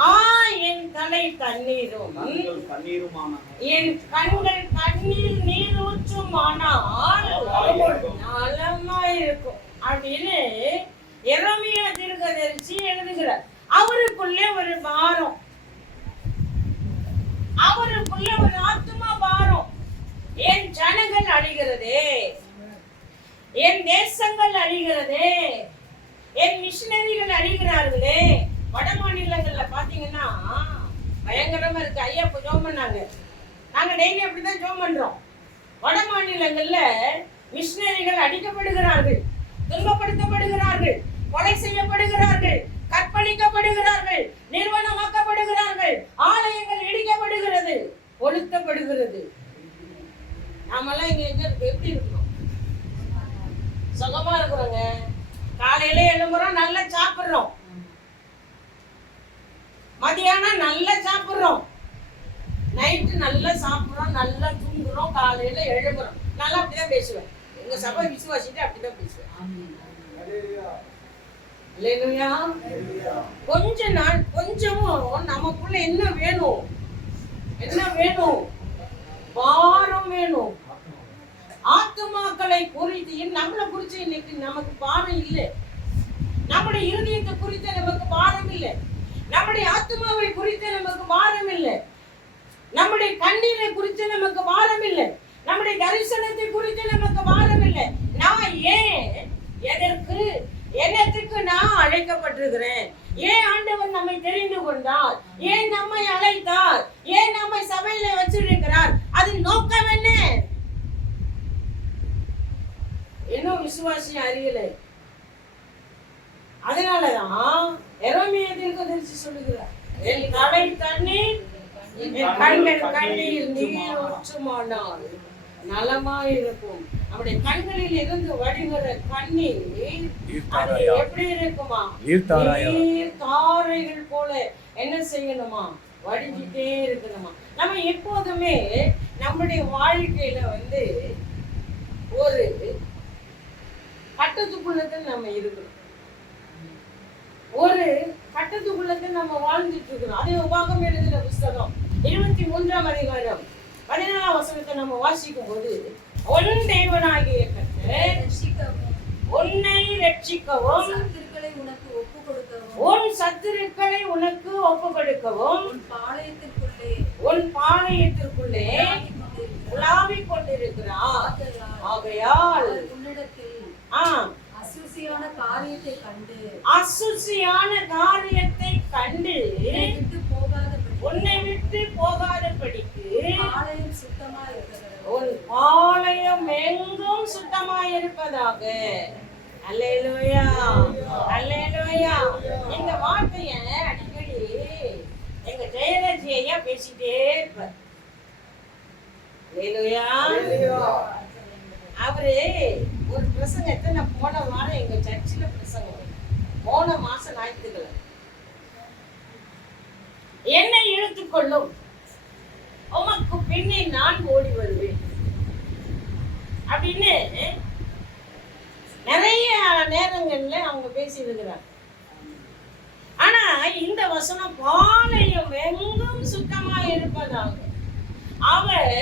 ஆ என் தலை தண்ணீரும். என் கண்கள் கண்ணீர் நீர் ஊற்றுமானால் நலமா இருக்கும் அப்படின்னு எரமியா தீர்க்கதரிசி எழுதுகிறார். அவருக்குள்ளே ஒரு பாரம். அவருக்குள்ள ஒரு ஆத்மா பாரம். என் ஜனங்கள் அழிகிறதே. என் தேசங்கள் அழிகிறதே. என் மிஷினரிகள் அழிகிறார்களே. வட மாநிலங்கள்ல பாத்தீங்கன்னா பயங்கரமா இருக்கு. ஐயா இப்போ ஜோம் பண்ணாங்க. நாங்க டெய்லி அப்படிதான் ஜோம் பண்றோம். வட மாநிலங்கள்ல மிஷினரிகள் அடிக்கப்படுகிறார்கள் துன்பப்படுத்தப்படுகிறார்கள் கொலை செய்யப்படுகிறார்கள் கற்பழிக்கப்படுகிறார்கள் நிர்வாணமாக்கப்படுகிறார்கள் ஆலயங்கள் இடிக்கப்படுகிறது ஒழுத்தப்படுகிறது நாமெல்லாம் இங்க எங்க இருக்கு எப்படி இருக்கணும் சுகமா இருக்கிறோங்க. காலையில எழும்புறோம் நல்லா சாப்பிடுறோம். மதியானம் நல்லா சாப்பிடுறோம். நைட்டு நல்லா சாப்பிடுறோம் நல்லா தூங்குறோம் காலையில எழும்புறோம். நல்லா அப்படிதான் பேசுவேன். எங்க சபை விசுவாசிட்டு அப்படிதான் பேசுவேன். கொஞ்ச நாள் கொஞ்சமும் நமக்குள்ள என்ன வேணும்? என்ன வேணும்? பாரம் வேணும். ஆத்துமாக்களை குறித்து நம்மளை குறித்து இன்னைக்கு நமக்கு பாரம் இல்லை. நம்முடைய இருதயத்தை குறித்து நமக்கு பாரம் இல்லை. நம்முடைய ஆத்மாவை குறித்து நமக்கு வாரம் இல்லை நம்முடைய கண்ணீரை குறித்து நமக்கு வாரம் இல்லை நம்முடைய தரிசனத்தை குறித்து நமக்கு வாரம் இல்லை நான் ஏன் எதற்கு என்னத்துக்கு நான் அழைக்கப்பட்டிருக்கிறேன்? ஏன் ஆண்டவர் நம்மை தெரிந்து கொண்டார்? ஏன் நம்மை அழைத்தார்? ஏன் நம்மை சபையில வச்சிருக்கிறார்? அதன் நோக்கம் என்ன? இன்னும் விசுவாசி அறியலை. அதனாலதான் எரோமிய தீர்க்கதரிசி சொல்லுகிறார் என் கடை தண்ணீர் என் கண்கள் கண்ணீர் நீர் ஊற்றுமானால் நலமாயிருக்கும். நம்முடைய கண்களில் இருந்து வடிகிற கண்ணீர் அது எப்படி இருக்குமா. நீர் தாரைகள் போல என்ன செய்யணுமா? வடிஞ்சிட்டே இருக்கணுமா? நம்ம எப்போதுமே நம்முடைய வாழ்க்கையில வந்து ஒரு கட்டத்துக்குள்ளதான் நம்ம இருக்கிறோம் ஒரு கட்டத்துக்குள்ளதான் நம்ம வாழ்ந்துட்டு இருக்கிறோம். அதே உபாகம் எழுதின புஸ்தகம் இருபத்தி மூன்றாம் அதிகாரம் பதினேழாம் வசனத்தை நம்ம வாசிக்கும் போது ஒன் தேவனாகிய உன்னை ரட்சிக்கவும். உன் சத்துருக்களை உனக்கு ஒப்பு கொடுக்கவும் உன் பாளையத்திற்குள்ளே உலாவிக் கொண்டிருக்கிறார். ஆகையால் ஆ அசூசியான காரியத்தை கண்டு அசுசியான காரியத்தை கண்டு விட்டு போகாதபடி உன்னை விட்டு போகாதபடிக்கு பாளையம் சுத்தமா இருக்கிறது உன் பாளையம் எங்கும் சுத்தமாய் இருப்பதாக. அல்லேலூயா அல்லேலூயா. இந்த வார்த்தைய அடிக்கடி எங்க ஜெயலட்சுமி ஐயா பேசிட்டே இருப்பார். அல்லேலூயா. அவரு ஒரு பிரசங்கத்தை நான் போன வாரம் எங்க சர்ச்சில் பிரசங்கம் போன மாசம் ஞாயிற்றுக்கிழமை. என்னை இழுத்துக்கொள்ளும் உமக்கு பின்னே நான் ஓடி வருவேன். அப்படின்னு நிறைய நேரங்கள்ல அவங்க பேசியிருக்கிறாங்க ஆனா இந்த வசனம் பாலையும் எங்கும் சுத்தமா இருப்பதாக. அவர்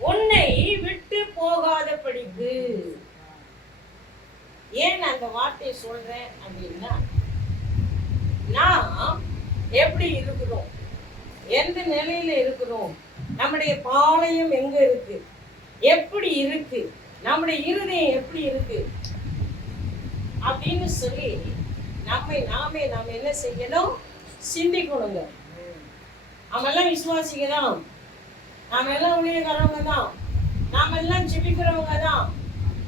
உன்னை விட்டு போகாதபடிக்கு. ஏன் அந்த வார்த்தையை சொல்றேன் அப்படின்னா நாம் எப்படி இருக்கிறோம்? எந்த நிலையில இருக்கிறோம்? நம்முடைய பாளையம் எங்க இருக்கு? எப்படி இருக்கு? நம்முடைய இருதயம் எப்படி இருக்கு? அப்படின்னு சொல்லி நம்மை நாமே நாம் என்ன செய்யணும்? சிந்திக்கணுங்க. விசுவாசிங்க தான். நாம எல்லாம் ஊழியக்காரவங்க தான் நாம எல்லாம் ஜெபிக்கிறவங்க தான்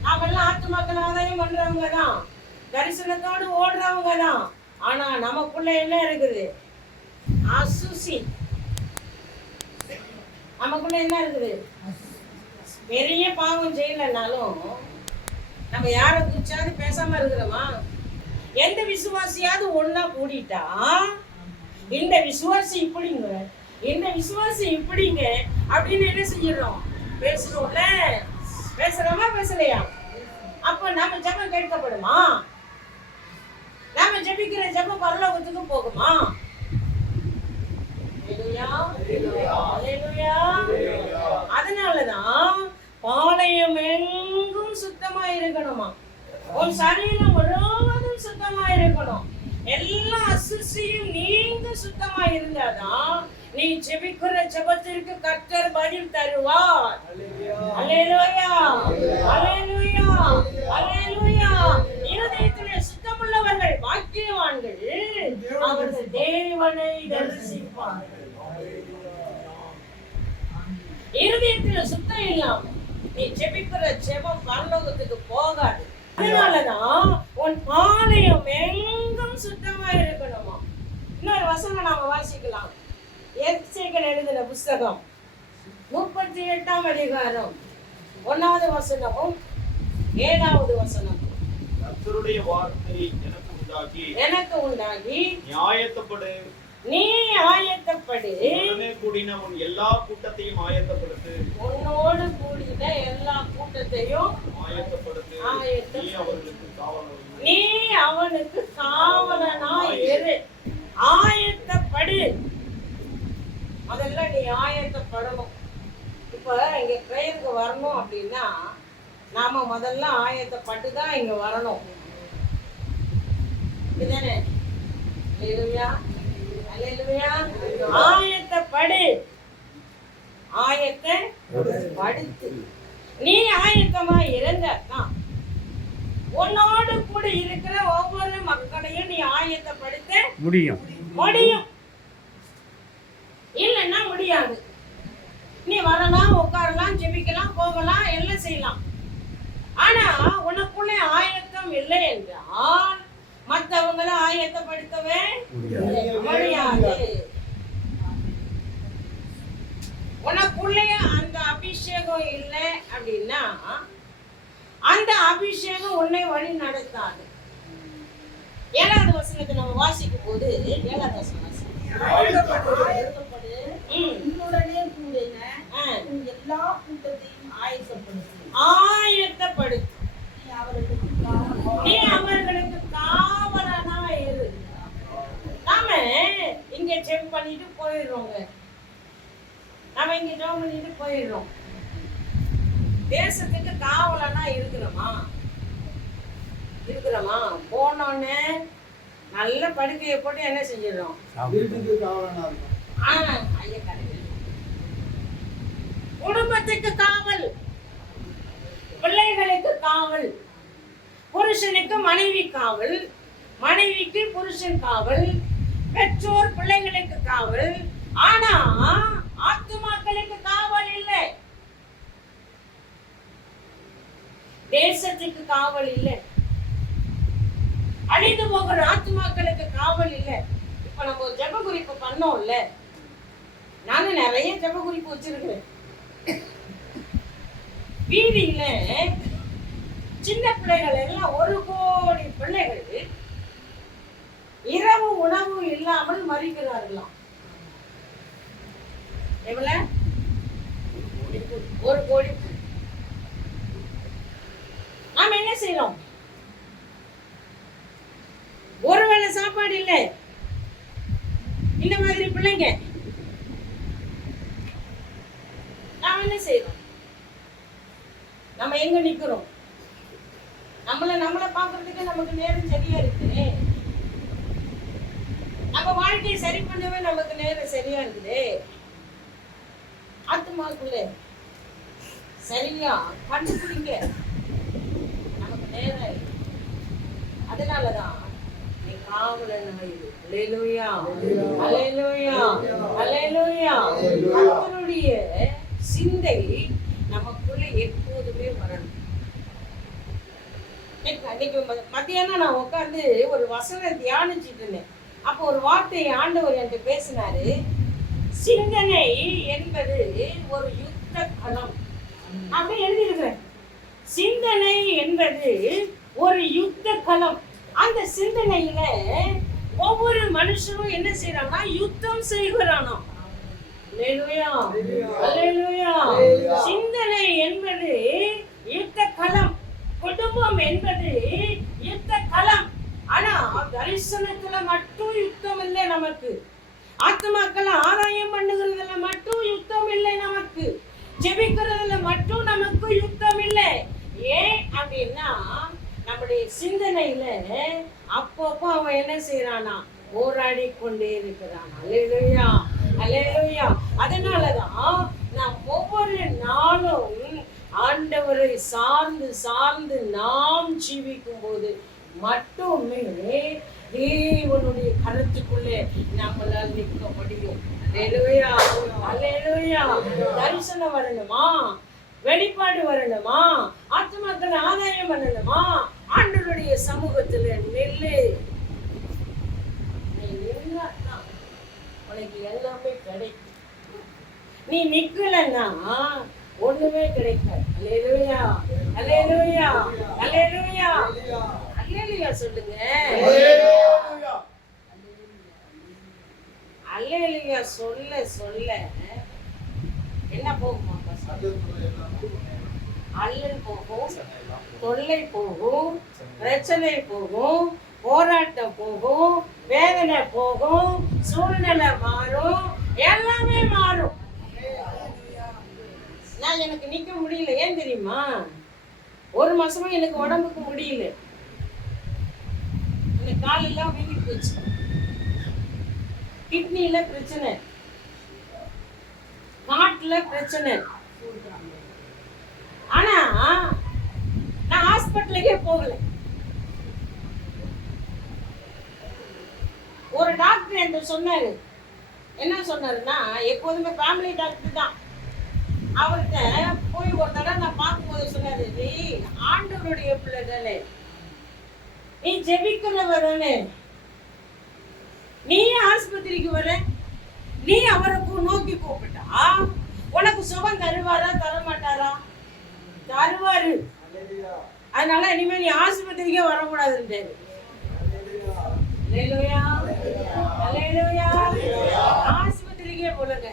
நாம எல்லாம் ஆத்மாக்கள் ஆதாயம் பண்றவங்க தான் தரிசனத்தோடு ஓடுறவங்க தான் ஆனா நமக்குள்ள என்ன இருக்குது? அசுசி. நமக்குள்ள என்ன இருக்குது? பெரிய பாவம் செய்யலைனாலும் நம்ம யாரை குறிச்சாவது பேசாம இருக்கிறோமா? எந்த விசுவாசியாவது ஒன்னா கூடிட்டா இந்த விசுவாசி இப்படிங்க இந்த விசுவாசி இப்படிங்க அப்படின்னு என்ன செஞ்சிடறோம் பேசுறோம்ல பேசுறோமா பேசலையா? அப்ப நம்ம ஜெபம் கேட்கப்படுமா? நாம ஜெபிக்கிற ஜெபம் பரலோகத்துக்கு போகுமா. அதனாலதான் பாளையம் எங்கும் சுத்தமா இருக்கணுமா உன் சரீரம் முழுவதும் சுத்தமா இருக்கணும் எல்லா அசுசியும் நீங்க சுத்தமா இருந்தாதான் நீ ஜெபிக்கிற ஜெபத்திற்கு கர்த்தர் பதில் தருவார். அல்லேலூயா அல்லேலூயா அல்லேலூயா இருதயத்திலே சுத்தமுள்ளவர்கள் பாக்கியவான்கள் அவர்கள் தேவனை தரிசிப்பார்கள். இருதயத்துல சுத்தம் இல்லாம நீ ஜெபிக்கிற ஜெபம் பரலோகத்துக்கு போகாது. அதனாலதான் உன் பாளையம் எங்கும் சுத்தமா இருக்கணுமா? இன்னொரு வசனம் நாம வாசிக்கலாம். எச்சைகள் எழுதின புஸ்தகம். முப்பத்தி எட்டாம் அதிகாரம். ஒன்னாவது வசனமும் ஏழாவது வசனமும். கர்த்தருடைய வார்த்தை எனக்கு உண்டாகி எனக்கு உண்டாகி நியாயத்தப்படு. நீ ஆயத்தப்படு. உடனே கூடின உன் எல்லா கூட்டத்தையும் ஆயத்தப்படுத்து. உன்னோடு கூடின எல்லா கூட்டத்தையும் ஆயத்தப்படுத்து. நீ அவர்களுக்கு காவல் நீ அவனுக்கு காவலனாய் இரு. ஆயத்தப்படு. முதல்ல நீ ஆயத்தப்படணும். இப்ப இங்க ப்ரேயருக்கு வரணும் அப்படின்னா நாம முதல்ல ஆயத்தப்பட்டு தான் இங்க வரணும். இதுதானே? ஆயத்தப்படு. ஆயத்த படுத்து நீ ஆயத்தமா இருந்தாதான் உன்னோடு கூட இருக்கிற ஒவ்வொரு மக்களையும் நீ ஆயத்தப்படுத்த முடியும். முடியும். முடியாது நீ வரலாம் உட்காரலாம் ஜெபிக்கலாம் போகலாம் எல்லாம் செய்யலாம். ஆனா உனக்குள்ளே ஆயத்தம் இல்லை என்றால் மற்றவங்கள ஆயத்தப்படுத்தவே முடியாது. உனக்குள்ளே அந்த அபிஷேகம் இல்லை அப்படின்னா அந்த அபிஷேகம் உன்னை வழி நடத்தாது. ஏழாவது வசனத்தை நம்ம வாசிக்கும் போது ஏழாவது வசனம் வாசி. ம், உன்னுடனே கூடின. உன் எல்லா கூட்டத்தையும் ஆயத்தப்படுத்து. ஆயத்தப்படுத்து. நீ அவர்களுக்கு காவல் நீ அவர்களுக்கு காவலனா இரு. நாம இங்க செக் பண்ணிட்டு போயிடுறோங்க. நாம இங்க ஜெபம் பண்ணிட்டு போயிடுறோம். தேசத்துக்கு காவலனா இருக்கிறோமா? இருக்கிறோமா? போனோடனே நல்ல படுக்கையை போட்டு என்ன செஞ்சிடறோம்? வீட்டுக்கு காவலனா இருக்கும். ஆ. குடும்பத்துக்கு காவல். பிள்ளைகளுக்கு காவல். புருஷனுக்கு மனைவி காவல். மனைவிக்கு புருஷன் காவல். பெற்றோர் பிள்ளைகளுக்கு காவல். ஆனா ஆத்துமாக்களுக்கு காவல் இல்லை. தேசத்துக்கு காவல் இல்லை. அழிந்து போகிற ஆத்துமாக்களுக்கு காவல் இல்லை. இப்ப நம்ம ஒரு ஜெப குறிப்பு பண்ணோம்ல. நானும் நிறைய ஜெப குறிப்பு வச்சிருக்கிறேன். வீதியில சின்ன பிள்ளைகள் எல்லாம் ஒரு கோடி பிள்ளைகள் இரவு உணவு இல்லாமல் மறிக்கிறார்களாம். எவ்வளவு ஒரு கோடி. நாம என்ன செய்யறோம்? ஒருவேளை சாப்பாடு இல்லை. இந்த மாதிரி பிள்ளைங்க நாம என்ன செய்யறோம் நம்ம எங்க நிக்கிறோம்? நம்மள நம்மள பாக்குறதுக்கு நமக்கு நேரம் சரியா இருக்கு. நம்ம வாழ்க்கையை சரி பண்ணவே நமக்கு நேரம் சரியா இருக்குது. ஆத்துமாக்குள்ள சரியா கண்டுபிடிக்க நமக்கு நேரம். அதனாலதான் சிந்தை நமக்குள்ள எப்போதுமே வரணும் இன்னைக்கு மத்தியானம் நான் உட்காந்து ஒரு வசனம் தியானிச்சுட்டு இருந்தேன். அப்போ ஒரு வார்த்தை ஆண்டவர் என்கிட்ட பேசினாரு. சிந்தனை என்பது ஒரு யுத்த களம். அப்படி எழுதியிருக்கிறேன். சிந்தனை என்பது ஒரு யுத்த களம். அந்த சிந்தனையில ஒவ்வொரு மனுஷனும் என்ன செய்யறாங்கன்னா யுத்தம் செய்கிறானோ. சிந்தனை என்பது யுத்த களம். குடும்பம் என்பது யுத்த களம். ஆனா தரிசனத்துல மட்டும் யுத்தம் இல்லை நமக்கு. ஆத்மாக்களை ஆதாயம் பண்ணுகிறதுல மட்டும் யுத்தம் இல்லை நமக்கு. ஜெபிக்கிறதுல மட்டும் நமக்கு யுத்தம் இல்லை. ஏன் அப்படின்னா நம்முடைய சிந்தனையில அப்பப்போ அவன் என்ன செய்யறானா போராடி கொண்டே இருக்கிறான். அலேலுயா அலேலுயா அதனாலதான் நாம் ஒவ்வொரு நாளும் ஆண்டவரை சார்ந்து சார்ந்து நாம் ஜீவிக்கும் போது மட்டுமே தேவனுடைய கருத்துக்குள்ளே நம்மளால் நிற்க முடியும். தரிசனம் வரணுமா? வெளிப்பாடு வரணுமா? ஆத்மாக்கள் ஆதாயம் பண்ணணுமா? ஆண்டனுடைய சமூகத்துல நெல்லு. நீ உனக்கு எல்லாமே கிடைக்கும். நீ நிக்கலன்னா ஒண்ணுமே கிடைக்காது அல்லேலூயா அல்லேலூயா அல்லேலூயா அல்லேலூயா சொல்லுங்க. அல்லேலூயா சொல்ல சொல்ல. என்ன போகுமா? அல்லல் போகும் தொல்லை போகும் பிரச்சனை போகும் போராட்டம் போகும் வேதனை போகும் சூழ்நிலை மாறும் எல்லாமே மாறும். நான் எனக்கு நிற்க முடியல. ஏன் தெரியுமா? ஒரு மாசமா எனக்கு உடம்புக்கு முடியல. எனக்கு காலெல்லாம் வீங்கி போச்சு. கிட்னியில பிரச்சனை. காட்டுல பிரச்சனை. ஆனா நான் ஹாஸ்பிட்டலுக்கே போகல. ஒரு டாக்டர் என்று சொன்னாரு. என்ன சொன்னாருன்னா எப்போதுமே ஃபேமிலி டாக்டர் தான். அவர்கிட்ட போய் ஒரு தடவை நான் பார்க்கும்போது சொன்னாரு நீ ஆண்டவருடைய பிள்ளை தானே நீ ஜெபிக்கிறவர் தானே. நீ ஆஸ்பத்திரிக்கு வர? நீ அவரை நோக்கி கூப்பிட்டா? உனக்கு சுகம் தருவாரா தர மாட்டாரா தருவாரு அதனால இனிமே நீ ஆஸ்பத்திரிக்கே வரக்கூடாதுன்றாரு. ஆஸ்பத்திரிக்கே போலங்க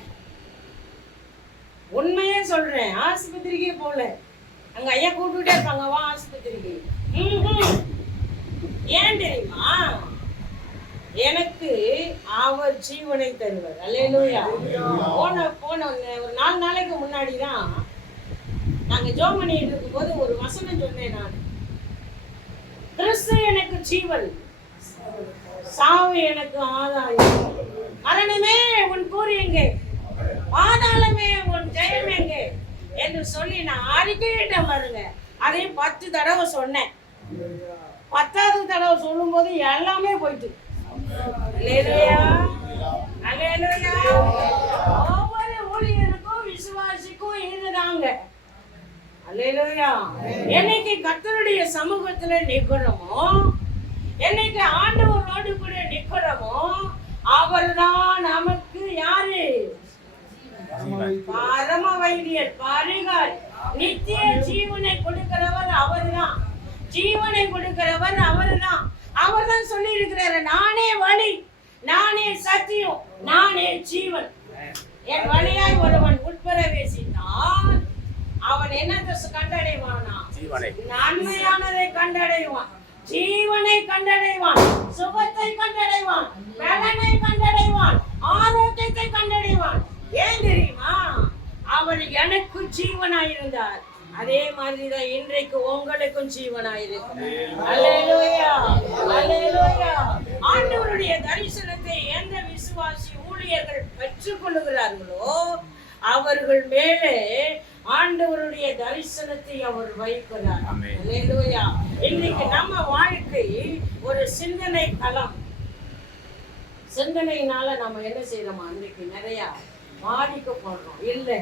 உண்மையே சொல்றேன். ஆஸ்பத்திரிக்கே போல அங்க ஐயா கூப்பிட்டுட்டே இருப்பாங்க வா ஆஸ்பத்திரிக்கு. ஏன் தெரியுமா? எனக்கு அவர் ஜீவனை தருவார். அல்லேலூயா. போன போன ஒரு நாலு நாளைக்கு முன்னாடி தான் நாங்க ஜோம் பண்ணிட்டு இருக்கும்போது ஒரு வசனம் சொன்னேன் நான். கிறிஸ்து எனக்கு ஜீவன் சாவு எனக்கு ஆதாயம். மரணமே உன் கூறியங்க ஆனாலுமே பாதாளமே உன் ஜெயம் எங்கே? என்று சொல்லி நான் அறிக்கையிட்டேன் பாருங்க. அதையும் பத்து தடவை சொன்னேன். பத்தாவது தடவை சொல்லும்போது எல்லாமே போயிட்டு. ஒவ்வொரு ஊழியருக்கும் விசுவாசிக்கும் இதுதாங்க. என்னைக்கு கத்தருடைய சமூகத்துல நிக்கிறோமோ என்னைக்கு ஆண்டவரோடு கூட நிக்கிறோமோ அவர்தான் நமக்கு யாரு? பரம வைத்தியர் பரிகார் நித்திய ஜீவனை கொடுக்கிறவர் அவர்தான். ஜீவனை கொடுக்கிறவர் அவர்தான். அவர்தான் சொல்லி இருக்கிறாரு நானே வழி நானே சத்தியம் நானே ஜீவன். என் வழியாய் ஒருவன் உட்பிரவேசித்தான் அவன் என்னத்தை கண்டடைவானா நன்மையானதை கண்டடைவான். ஜீவனை கண்டடைவான் சுகத்தை கண்டடைவான் பலனை கண்டடைவான் ஆரோக்கியத்தை கண்டடைவான். ஏன் தெரியுமா? அவர் எனக்கு ஜீவனாயிருந்தார். அதே மாதிரிதான் இன்றைக்கு உங்களுக்கும் அல்லேலூயா ஆண்டவருடைய தரிசனத்தை எந்த விசுவாசி ஊழியர்கள் பெற்றுக் கொள்ளுகிறார்களோ அவர்கள் மேலே ஆண்டவருடைய தரிசனத்தை அவர் வைக்கிறார் இன்னைக்கு நம்ம வாழ்க்கை ஒரு சிந்தனை களம் சிந்தனையினால நம்ம என்ன செய்யறோம்? அன்றைக்கு நிறைய பாதிக்கப்படுறோம் இல்லை.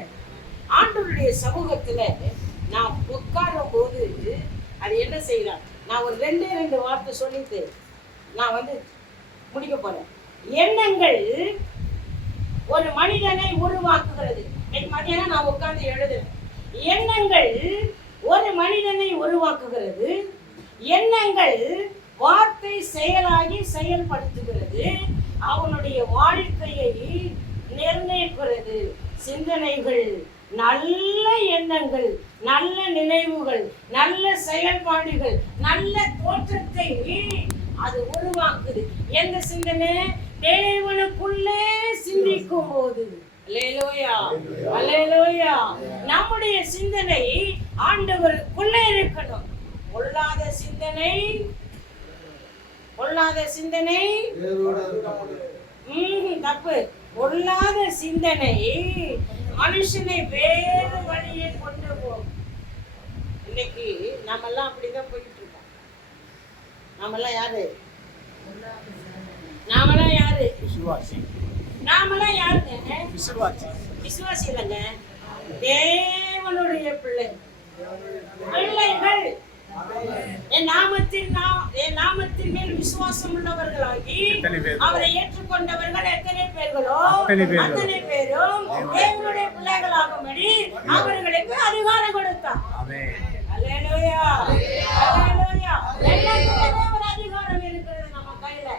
ஆண்டவருடைய சமூகத்துல நான் உட்காரும் போது அது என்ன செய்யலாம்? நான் ஒரு ரெண்டே ரெண்டு வார்த்தை சொல்லிட்டு நான் வந்து முடிக்க போறேன். எண்ணங்கள் ஒரு மனிதனை உருவாக்குகிறது. இன்னைக்கு மத்தியானம் நான் உட்கார்ந்து எழுதுறேன். எண்ணங்கள் ஒரு மனிதனை உருவாக்குகிறது. எண்ணங்கள் வார்த்தை செயலாகி செயல்படுத்துகிறது. அவனுடைய வாழ்க்கையை நிர்ணயிக்கிறது சிந்தனைகள் நல்ல எண்ணங்கள் நல்ல நினைவுகள் நல்ல செயல்பாடுகள் நல்ல தோற்றத்தை அது உருவாக்குது. எந்த சிந்தனை? தேவனுக்குள்ளே சிந்திக்கும் போது நம்முடைய சிந்தனை ஆண்டவருக்குள்ளே இருக்கணும். பொல்லாத சிந்தனை பொல்லாத சிந்தனை. தப்பு. பொல்லாத சிந்தனை மனுஷனை வேறு வழியே கொண்டு போகும். இன்னைக்கு நாமெல்லாம் அப்படிதான் போயிட்டு இருக்கோம் நாமெல்லாம் யாரு? நாமெல்லாம் யாரு? விசுவாசி. நாமெல்லாம் யாருங்க? விசுவாசி. விசுவாசி இல்லைங்க தேவனுடைய பிள்ளை பிள்ளைகள் என் நாமத்தின் நா- என் நாமத்தின் மேல் விசுவாசம் உள்ளவர்களாகி? அவரை ஏற்றுக்கொண்டவர்கள் எத்தனை பேர்களோ அத்தனை பேரும் தேவனுடைய பிள்ளைகளாகும்படி அவர்களுக்கு அதிகாரம் கொடுத்தார். அதிகாரம் இருக்கிறது நம்ம கையில.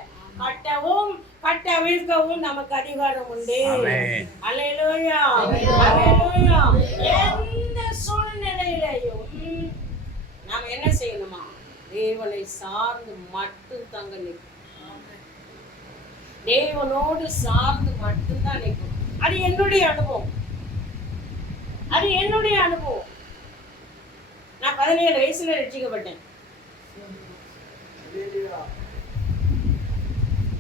கட்டவும் கட்ட விழ்க்கவும் நமக்கு அதிகாரம் உண்டு. ஆமென். அல்லேலூயா அல்லேலூயா எந்த சூழ்நிலையிலையும் நாம என்ன செய்யணுமா? தேவனை சார்ந்து மட்டும் தங்க நிற்கும் தேவனோடு சார்ந்து மட்டும்தான் நிற்கும் அது என்னுடைய அனுபவம். அது என்னுடைய அனுபவம். நான் பதினேழு வயசுல ரட்சிக்கப்பட்டேன்.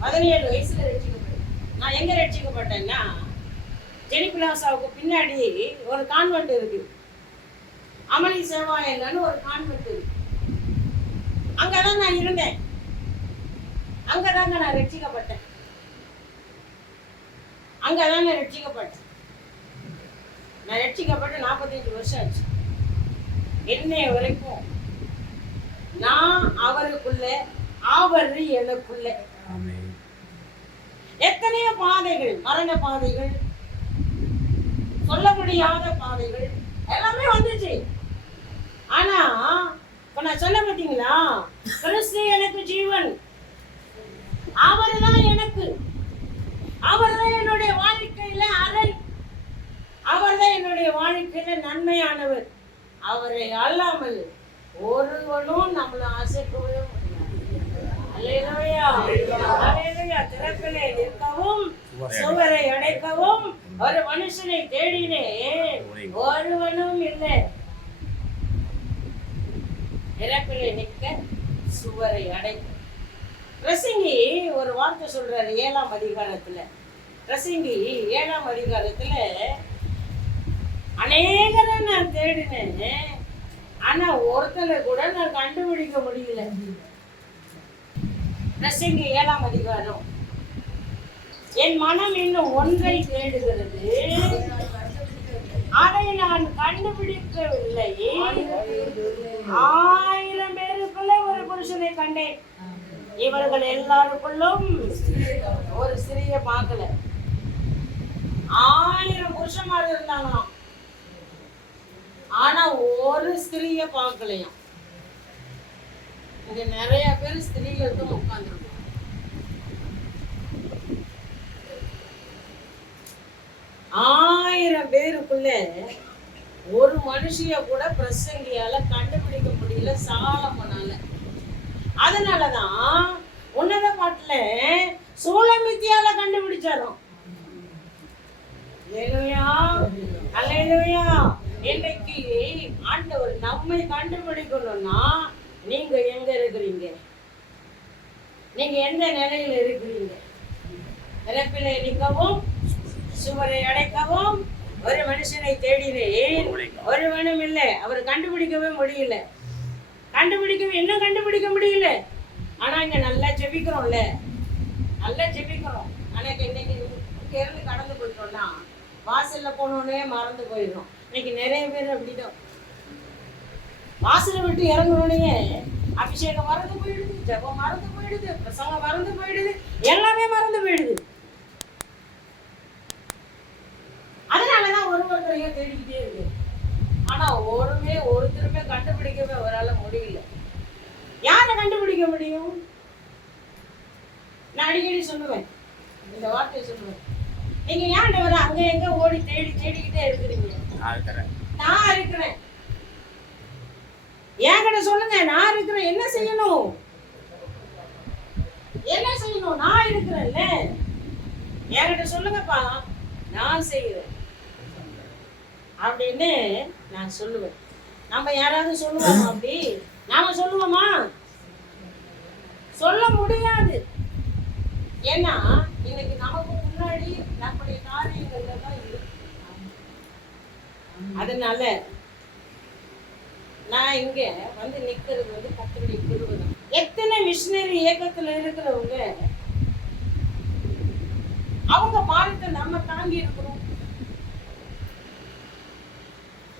பதினேழு வயசுல ரட்சிக்கப்பட்டேன். நான் எங்க ரட்சிக்கப்பட்டேன்னா ஜெனிபிலாசாவுக்கு பின்னாடி ஒரு கான்வென்ட் இருக்கு. அமளி சேவாயங்கன்னு ஒரு கான்வென்ட் இருக்கு. அங்கதான் நான் இருந்தேன். அங்கதாங்க நான் ரட்சிக்கப்பட்டேன். அங்கதான் நான் ரட்சிக்கப்பட்டேன். நான் ரட்சிக்கப்பட்டு நாற்பத்தஞ்சு வருஷம் ஆச்சு. என்னைய வரைக்கும் நான் அவருக்குள்ள அவர் எனக்குள்ள. எத்தனையோ பாதைகள் மரண பாதைகள் சொல்ல முடியாத பாதைகள் எல்லாமே வந்துச்சு. ஆனா இப்ப நான் சொல்ல பார்த்தீங்களா கிறிஸ்து எனக்கு ஜீவன். அவர்தான் எனக்கு. அவர்தான் என்னுடைய வாழ்க்கையில அரண். அவர்தான் என்னுடைய வாழ்க்கையில நன்மையானவர். அவரை அல்லாமல் ஒருவனும் நம்மளை அசைக்கவே முடியாது. திறப்பிலே நிற்கவும் சுவரை அடைக்கவும் ஒரு மனுஷனை தேடினேன் ஒருவனும் இல்லை. திறப்பிலே நிற்க சுவரை அடைக்க ரசிங்கி ஒரு வார்த்தை சொல்றாரு ஏழாம் அதிகாரத்தில். ரசிங்கி ஏழாம் அதிகாரத்தில் அநேகரை நான் தேடினேன் ஆனா ஒருத்தரை கூட நான் கண்டுபிடிக்க முடியல. ரசிங்கி ஏழாம் அதிகாரம். என் மனம் இன்னும் ஒன்றை தேடுகிறது. அதை நான் கண்டுபிடிக்கவில்லை. ஆயிரம் பேருக்குள்ள ஒரு புருஷனை கண்டேன். இவர்கள் எல்லாருக்குள்ளும் ஒரு சிறிய பார்க்கல ஆயிரம் புருஷன்மார் இருந்தாங்களாம். ஆனா ஒரு ஸ்திரிய பார்க்கலையும் இங்க நிறைய பேர் ஸ்திரீல தான் உட்காந்துருக்கும் ஆயிரம் பேருக்குள்ள ஒரு மனுஷிய கூட பிரசங்கியால கண்டுபிடிக்க முடியல சாலமனால அதனாலதான் உன்னத பாட்டுல சூளமித்தியால கண்டுபிடிச்சாராம். இன்னைக்கு ஆண்டவர் நம்மை கண்டுபிடிக்கணும்னா நீங்க எங்க இருக்கிறீங்க? நீங்க எந்த நிலையில இருக்கிறீங்க? இறப்பிலை நிற்கவும் சுவரை அடைக்கவும் ஒரு மனுஷனை தேடினேன். ஒருவனும் இல்லை அவர் கண்டுபிடிக்கவே முடியல. கண்டுபிடிக்கவே இன்னும் கண்டுபிடிக்க முடியல? ஆனா இங்க நல்லா ஜெபிக்கிறோம்ல. நல்லா ஜெபிக்கிறோம். ஆனா இன்னைக்கு இருந்து கடந்து போயிட்டோம்னா வாசல்ல போனோடனே மறந்து போயிடும் இன்னைக்கு நிறைய பேர் அப்படிதான். வாசலை விட்டு இறங்குனோடனே அபிஷேகம் மறந்து போயிடுது ஜெபம் மறந்து போயிடுது பிரசங்கம் மறந்து போயிடுது எல்லாமே மறந்து போயிடுது. அதனாலதான் ஒரு ஒருத்தரையும் தேடிக்கிட்டே இருக்கு. ஆனா ஒருமே ஒருத்தருமே கண்டுபிடிக்கவே அவரால் முடியல. கண்டுபிடிக்க முடியும்? நான் அடிக்கடி சொல்லுவேன். இந்த வார்த்தையை சொல்லுவேன். நீங்க ஏன் வர அங்க எங்க ஓடி தேடி தேடிக்கிட்டே இருக்கிறீங்க? நான் இருக்கிறேன். இருக்கிறேன். என்கிட்ட சொல்லுங்க நான் இருக்கிறேன். என்ன செய்யணும்? என்ன செய்யணும்? நான் இருக்கிறேன்ல. என்கிட்ட சொல்லுங்கப்பா நான் செய்கிறேன். அப்படின்னு நான் சொல்லுவேன். நம்ம யாராவது சொல்லுவோமா அப்படி? நாம சொல்லுவோமா? சொல்ல முடியாது. ஏன்னா இன்னைக்கு நமக்கு முன்னாடி நம்முடைய காரியங்கள் எல்லாம் இருக்கு. அதனால நான் இங்க வந்து நிக்கிறது வந்து கத்தருடைய கிருபை எத்தனை மிஷினரி இயக்கத்துல இருக்கிறவங்க அவங்க பாரத்தை நம்ம தாங்கி இருக்கிறோம்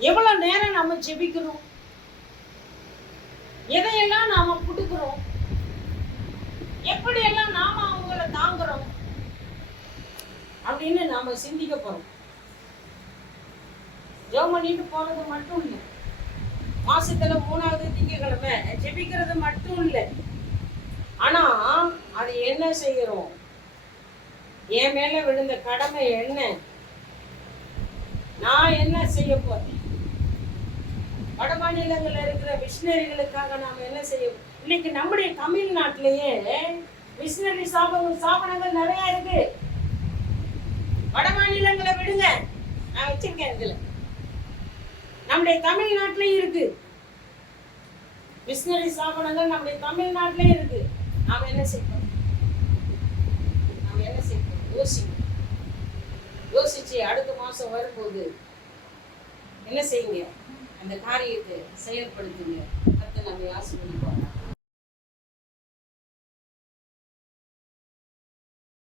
எவ்வளவு நேரம் நம்ம ஜெபிக்கிறோம் எதையெல்லாம் நாம எப்படி எப்படியெல்லாம் நாம அவங்கள தாங்குறோம் அப்படின்னு நாம சிந்திக்க போறோம். ஜெபம் பண்ணிட்டு போறது மட்டும் இல்லை. மாசத்துல மூணாவது திங்கக்கிழமை ஜெபிக்கிறது மட்டும் இல்லை. ஆனா அது என்ன செய்கிறோம்? என் மேல விழுந்த கடமை என்ன? நான் என்ன செய்ய போறேன்? வட மாநிலங்கள்ல இருக்கிற மிஷினரிகளுக்காக நாம என்ன செய்ய இன்னைக்கு நம்முடைய தமிழ்நாட்டிலேயே மிஷினரி ஸ்தாபன ஸ்தாபனங்கள் நிறைய இருக்கு. வட மாநிலங்களை விடுங்க. நான் வச்சிருக்கேன் இதுல. நம்முடைய தமிழ்நாட்டிலையும் இருக்கு. மிஷினரி ஸ்தாபனங்கள் நம்முடைய தமிழ்நாட்டிலையும் இருக்கு. நாம என்ன செய்யணும் நாம என்ன செய்யணும் யோசிக்கணும் யோசிச்சு அடுத்த மாசம் வரும்போது என்ன செய்யுங்க? அந்த காரியத்தை செயல்படுத்துங்க. கத்தை நம்ம ஆசீர்வதிப்பாங்க